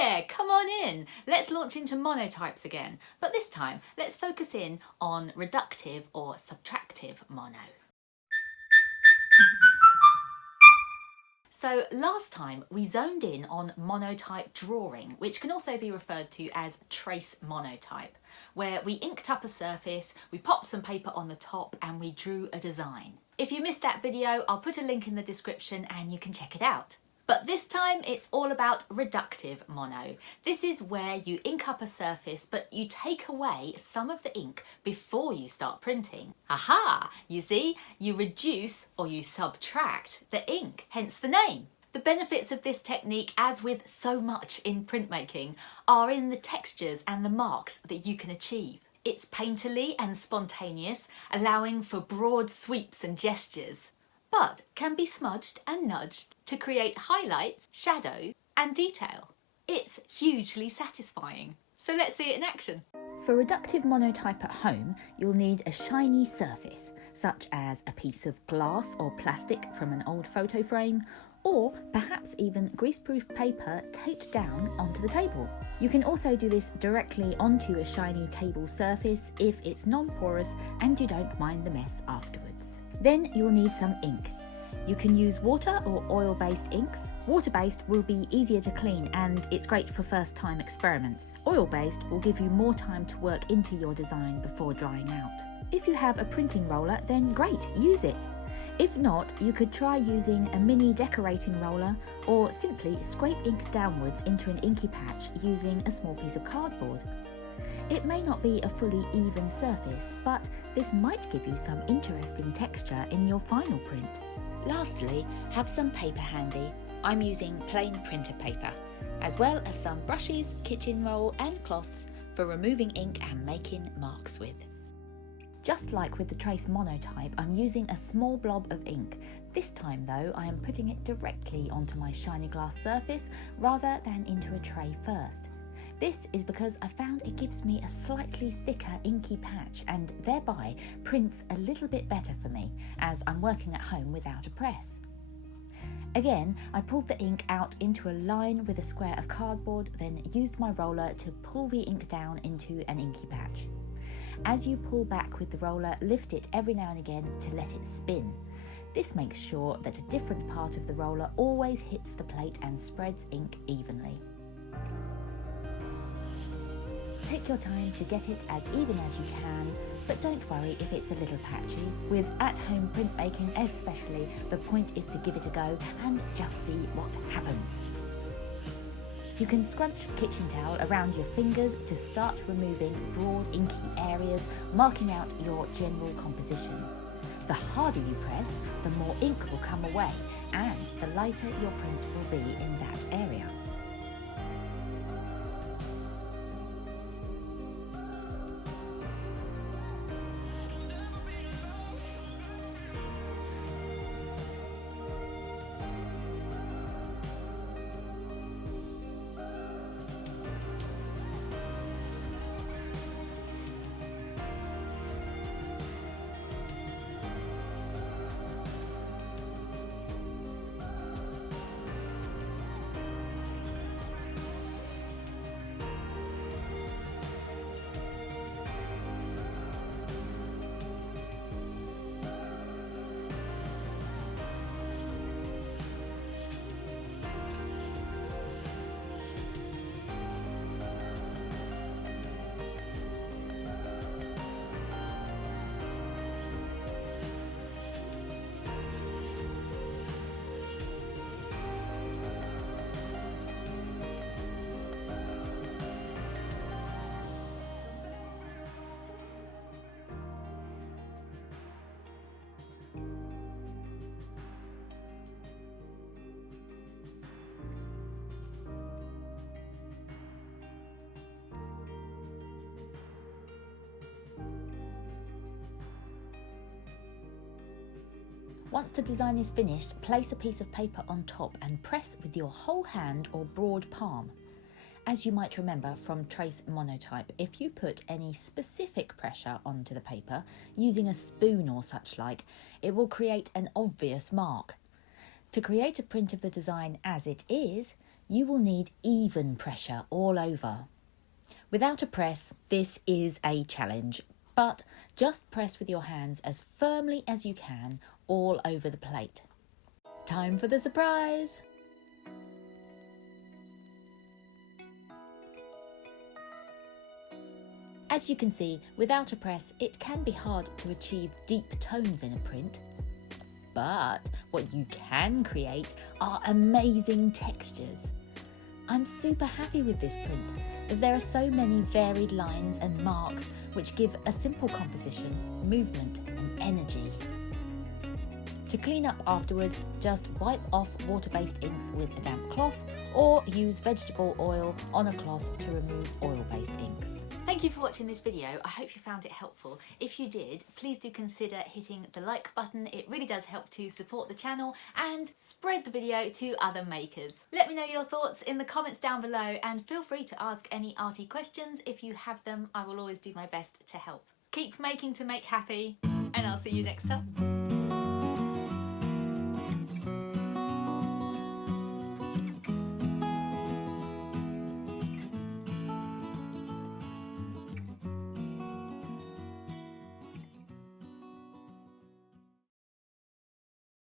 there, come on in. Let's launch into monotypes again, but this time let's focus in on reductive or subtractive mono. So last time we zoned in on monotype drawing, which can also be referred to as trace monotype, where we inked up a surface, we popped some paper on the top and we drew a design. If you missed that video, I'll put a link in the description and you can check it out. But this time it's all about reductive mono. This is where you ink up a surface but you take away some of the ink before you start printing. Aha! You see, you reduce or you subtract the ink, hence the name. The benefits of this technique, as with so much in printmaking, are in the textures and the marks that you can achieve. It's painterly and spontaneous, allowing for broad sweeps and gestures, but can be smudged and nudged to create highlights, shadows and detail. It's hugely satisfying. So let's see it in action. For reductive monotype at home, you'll need a shiny surface, such as a piece of glass or plastic from an old photo frame, or perhaps even greaseproof paper taped down onto the table. You can also do this directly onto a shiny table surface if it's non-porous and you don't mind the mess afterwards. Then you'll need some ink. You can use water or oil-based inks. Water-based will be easier to clean and it's great for first-time experiments. Oil-based will give you more time to work into your design before drying out. If you have a printing roller, then great, use it. If not, you could try using a mini decorating roller or simply scrape ink downwards into an inky patch using a small piece of cardboard. It may not be a fully even surface, but this might give you some interesting texture in your final print. Lastly, have some paper handy. I'm using plain printer paper, as well as some brushes, kitchen roll and cloths for removing ink and making marks with. Just like with the Trace Monotype, I'm using a small blob of ink. This time though, I am putting it directly onto my shiny glass surface rather than into a tray first. This is because I found it gives me a slightly thicker inky patch and thereby prints a little bit better for me as I'm working at home without a press. Again, I pulled the ink out into a line with a square of cardboard, then used my roller to pull the ink down into an inky patch. As you pull back with the roller, lift it every now and again to let it spin. This makes sure that a different part of the roller always hits the plate and spreads ink evenly. Take your time to get it as even as you can, but don't worry if it's a little patchy. With at-home printmaking especially, the point is to give it a go and just see what happens. You can scrunch a kitchen towel around your fingers to start removing broad inky areas, marking out your general composition. The harder you press, the more ink will come away and the lighter your print will be in that area. Once the design is finished, place a piece of paper on top and press with your whole hand or broad palm. As you might remember from Trace Monotype, if you put any specific pressure onto the paper, using a spoon or such like, it will create an obvious mark. To create a print of the design as it is, you will need even pressure all over. Without a press, this is a challenge, but just press with your hands as firmly as you can all over the plate. Time for the surprise! As you can see, without a press, it can be hard to achieve deep tones in a print. But what you can create are amazing textures. I'm super happy with this print, as there are so many varied lines and marks which give a simple composition, movement and energy. To clean up afterwards, just wipe off water-based inks with a damp cloth or use vegetable oil on a cloth to remove oil-based inks. Thank you for watching this video. I hope you found it helpful. If you did, please do consider hitting the like button. It really does help to support the channel and spread the video to other makers. Let me know your thoughts in the comments down below and feel free to ask any arty questions if you have them. I will always do my best to help. Keep making to make happy, and I'll see you next time.